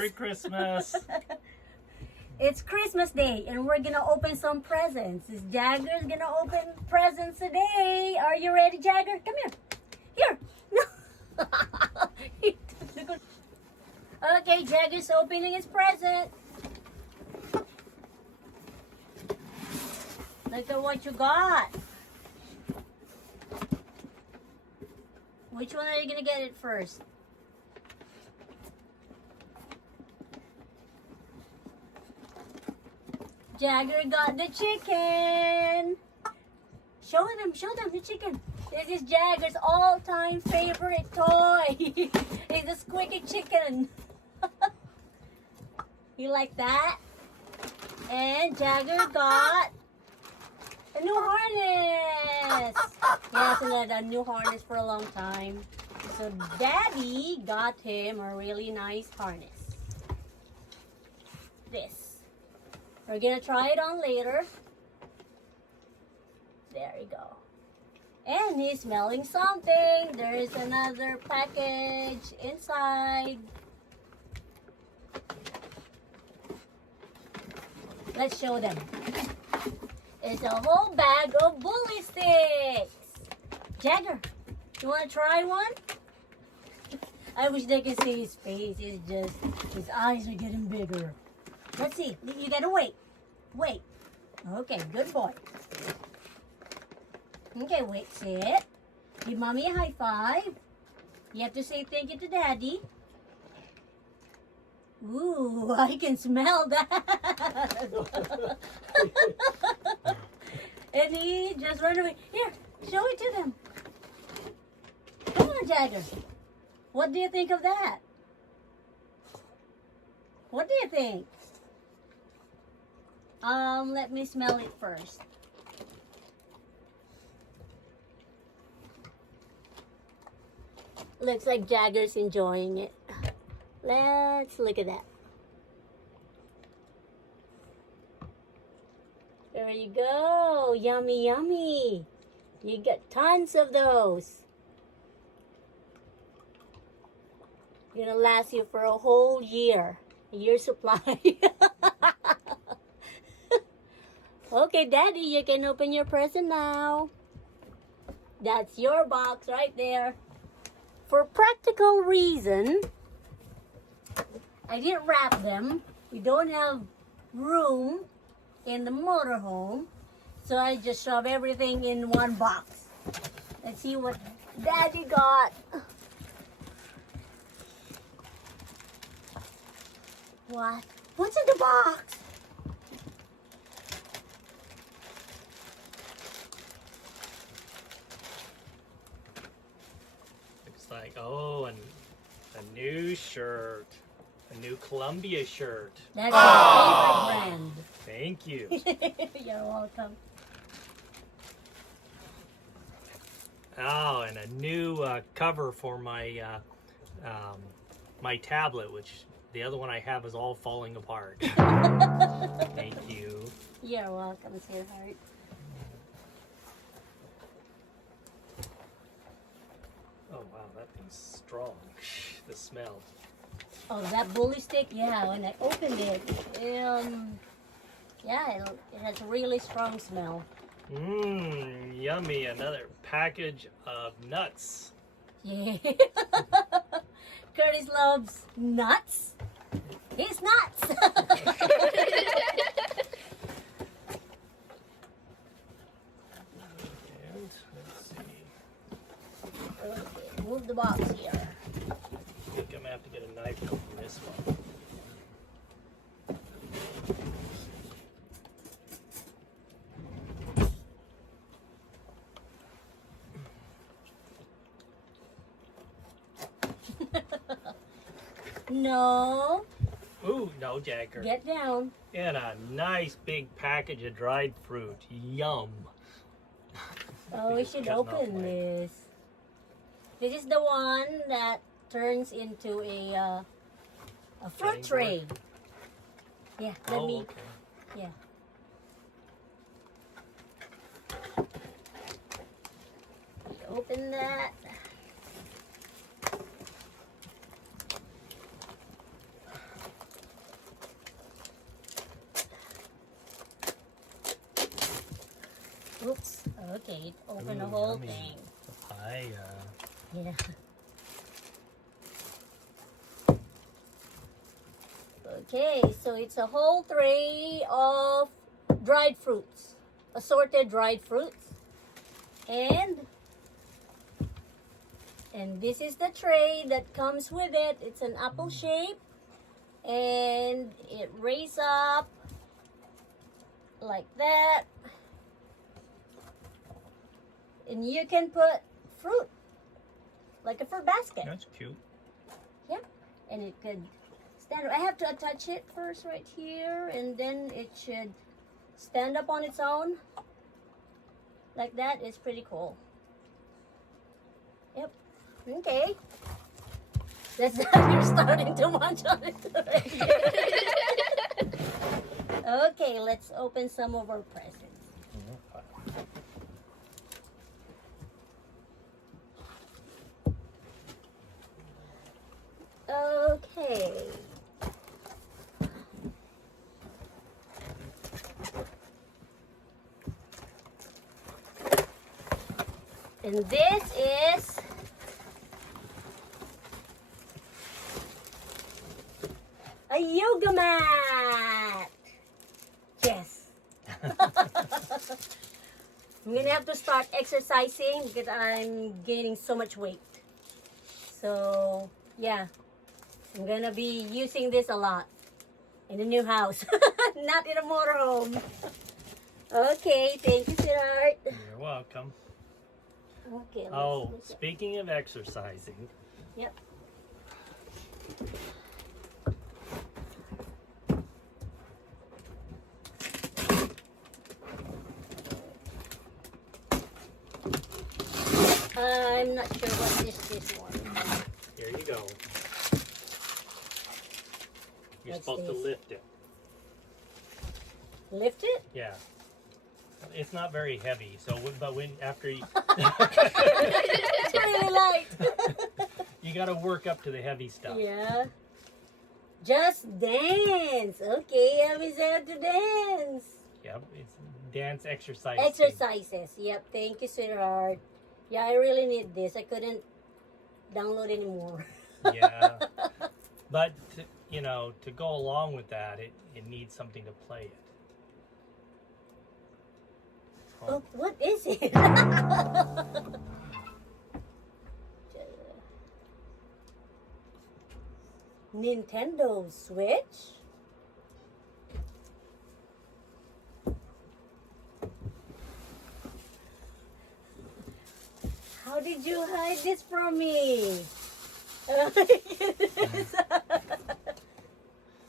Merry Christmas. It's Christmas Day and we're gonna open some presents. This Jagger's gonna open presents today. Are you ready, Jagger? Come here. Here. No. Okay, Jagger's opening his present. Look at what you got. Which one are you gonna get it first? Jagger got the chicken. Show them the chicken. This is Jagger's all-time favorite toy. It's a squeaky chicken. You like that? And Jagger got a new harness. He hasn't had a new harness for a long time. So Daddy got him a really nice harness. This. We're gonna try it on later. There you go. And he's smelling something. There is another package inside. Let's show them. It's a whole bag of bully sticks. Jagger, you wanna try one? I wish they could see his face. It's just, his eyes are getting bigger. Let's see. You gotta wait. Wait. Okay, good boy. Okay, wait, sit. Give mommy a high five. You have to say thank you to Daddy. Ooh, I can smell that. And he just ran away. Here, show it to them. Come on, Jagger. What do you think of that? What do you think? Let me smell it first. Looks like Jagger's enjoying it. Let's look at that. There you go. Yummy, yummy. You got tons of those. Gonna last you for a whole year. A year's supply. Okay, Daddy, you can open your present now. That's your box right there. For practical reason, I didn't wrap them. We don't have room in the motorhome, so I just shove everything in one box. Let's see what Daddy got. What? What's in the box? Looks like, oh, and a new shirt. A new Columbia shirt. That's my favorite brand. Thank you. You're welcome. Oh, and a new cover for my my tablet, which the other one I have is all falling apart. Thank you. You're welcome, sweetheart. Oh wow, that thing's strong. The smell. Oh, that bully stick? Yeah, when I opened it, yeah, it has a really strong smell. Mmm, yummy. Another package of nuts. Yeah. Curtis loves nuts. He's nuts. And let's see. Okay, move the box here. I think I'm gonna have to get a knife from this one. No. Ooh, no, Jagger. Get down. And a nice big package of dried fruit. Yum. Oh, we should Cutting off open my- this. This is the one that turns into a fruit Cutting tray. board? Yeah, let Oh, me. okay. Yeah. Open that. Okay, open the Ooh, whole yummy. thing. Papaya. Yeah. Okay, so it's a whole tray of dried fruits, assorted dried fruits. And this is the tray that comes with it. It's an apple shape, and it raises up like that. And you can put fruit, like a fruit basket. That's cute. Yep. And it could stand up. I have to attach it first right here, and then it should stand up on its own. Like that. It's pretty cool. Yep. Okay. That's you're starting to munch on it already. Okay, let's open some of our presents. Okay. And this is a yoga mat. Yes. I'm gonna have to start exercising because I'm gaining so much weight. So yeah, I'm gonna be using this a lot in the new house, not in a motorhome. Okay, thank you, sweetheart. You're welcome. Okay. Oh, speaking of exercising. Yep. I'm not sure what this one. Here you go. You're What's supposed to this? lift it. Lift it? Yeah. It's not very heavy, so but when after you It's really light. you got to work up to the heavy stuff. Yeah. Just dance. Okay, I was have to dance. Yep, it's dance exercise. Exercises. Yep, thank you, sweetheart. Yeah, I really need this. I couldn't download anymore. Yeah, but to go along with that, it needs something to play it. Oh, what is it? Nintendo Switch? How did you hide this from me? Oh my goodness.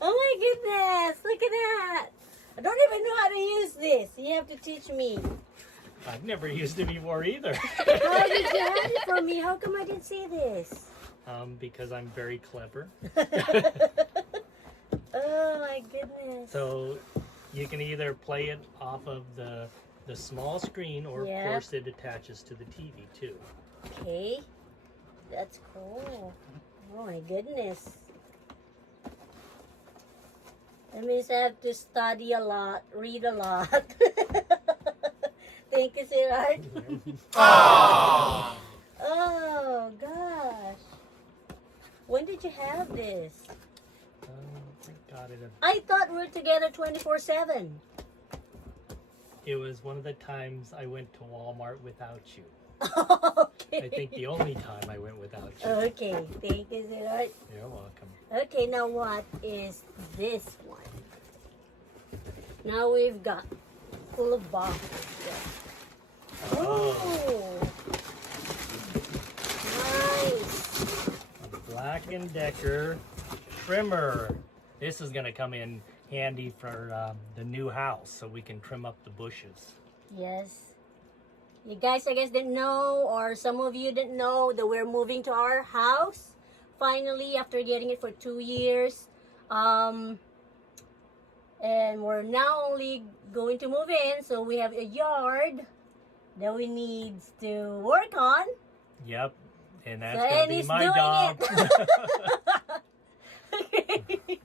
Oh my goodness. Look at that. I don't even know how to use this. You have to teach me. I've never used it before either. How did you hide it from me? How come I didn't see this? Because I'm very clever. Oh my goodness. So you can either play it off of the small screen, or Yeah. of course it attaches to the TV too. Okay. That's cool. Oh my goodness. That means I have to study a lot, read a lot. Thank you, sweetheart. Oh gosh. When did you have this? I got it. I thought we were together 24/7. It was one of the times I went to Walmart without you. Okay. I think the only time I went without you. Okay, thank you, sweetheart. You're welcome. Okay, now what is this one? Now we've got full of boxes. Oh, Oh, nice. a Black & Decker trimmer. This is gonna come in handy for the new house, so we can trim up the bushes. Yes. You guys, I guess, didn't know, or some of you didn't know that we're moving to our house. Finally, after getting it for 2 years. And we're now only going to move in, so we have a yard that we need to work on. Yep, and that's So, gonna and be he's my doing dog. Okay.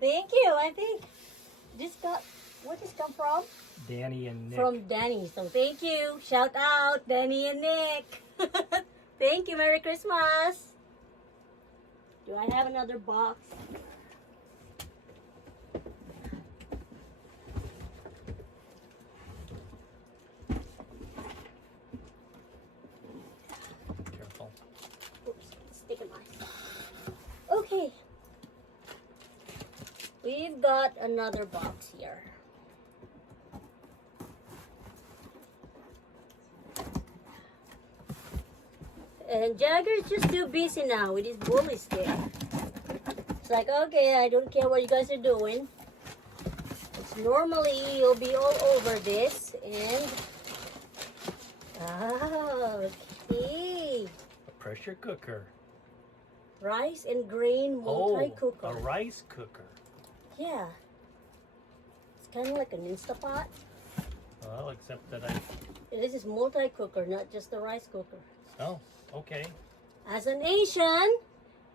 Thank you. I think this got, where did this come from? Danny and Nick. From Danny. So thank you. Shout out, Danny and Nick. Thank you. Merry Christmas. Do I have another box? Careful. Oops, sticky knife. Okay. We've got another box here. And Jagger is just too busy now with his bully stick. It's like, okay, I don't care what you guys are doing. It's normally you'll be all over this and okay. A pressure cooker. Rice and grain multi-cooker. Oh, a rice cooker. Yeah. It's kind of like an Instapot. Well, except that This is multi-cooker, not just a rice cooker. Oh, okay. As an Asian,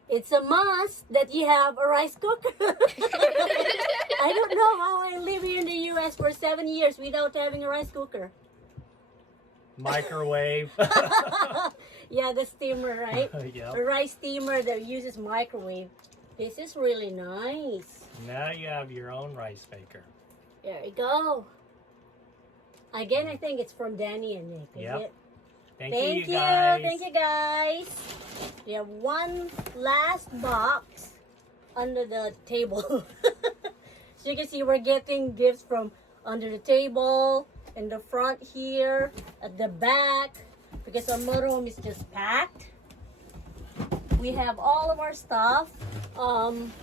it's a must that you have a rice cooker. I don't know how I live here in the U.S. for 7 years without having a rice cooker. Microwave. Yeah, the steamer, right? Yep. A rice steamer that uses microwave. This is really nice. Now you have your own rice maker. There you go. Again, I think it's from Danny and Nick, is Yep. it? Thank Thank you, guys. Thank you, guys. We have one last box under the table. So you can see we're getting gifts from under the table, in the front here, at the back, because our motorhome is just packed. We have all of our stuff from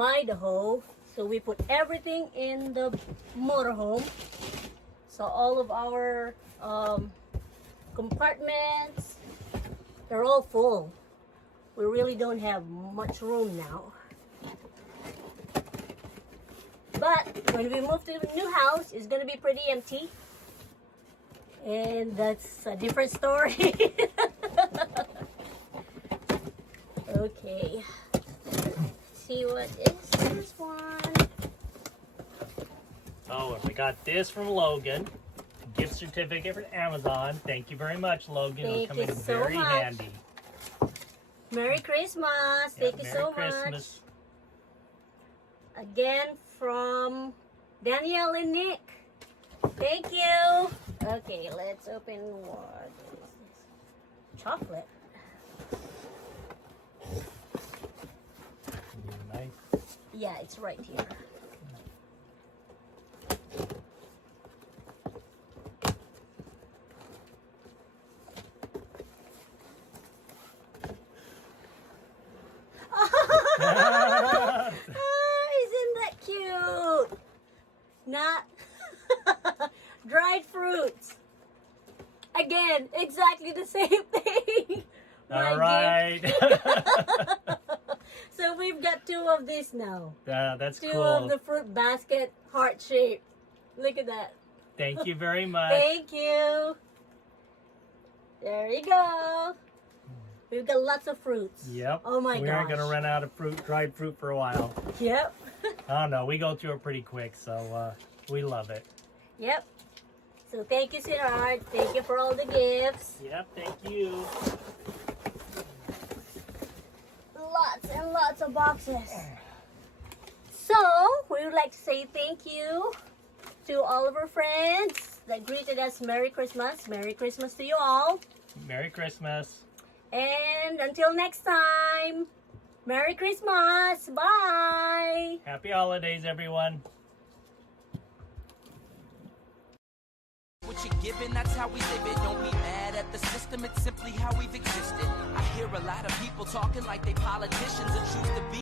Idaho. So we put everything in the motorhome. So all of our compartments, they're all full. We really don't have much room now. But when we move to the new house, it's going to be pretty empty. And that's a different story. Okay. See what is this one? Oh, and we got this from Logan. A gift certificate from Amazon. Thank you very much, Logan. It'll Thank come you in so very much. handy. Merry Christmas. Yep, Thank you Merry so Christmas. much. Again from Danielle and Nick. Thank you. Okay, let's open what is this? Chocolate. Need a knife? Yeah, it's right here. Isn't that cute? Not dried fruits. Again, exactly the same thing. All right. So we've got two of these now. That's Two cool. of the fruit basket heart shape. Look at that. Thank you very much. Thank you. There you go. We've got lots of fruits. Yep. Oh my We gosh. aren't going to run out of dried fruit for a while. Yep. Oh no, we go through it pretty quick, so we love it. Yep. So thank you, sweetheart. Thank you for all the gifts. Yep, thank you. Lots and lots of boxes. So we would like to say thank you to all of our friends that greeted us Merry Christmas. Merry Christmas to you all. Merry Christmas. And until next time, Merry Christmas. Bye. Happy holidays, everyone. What you're given, that's how we live it. Don't be mad at the system, it's simply how we've existed. I hear a lot of people talking like they politicians and choose to be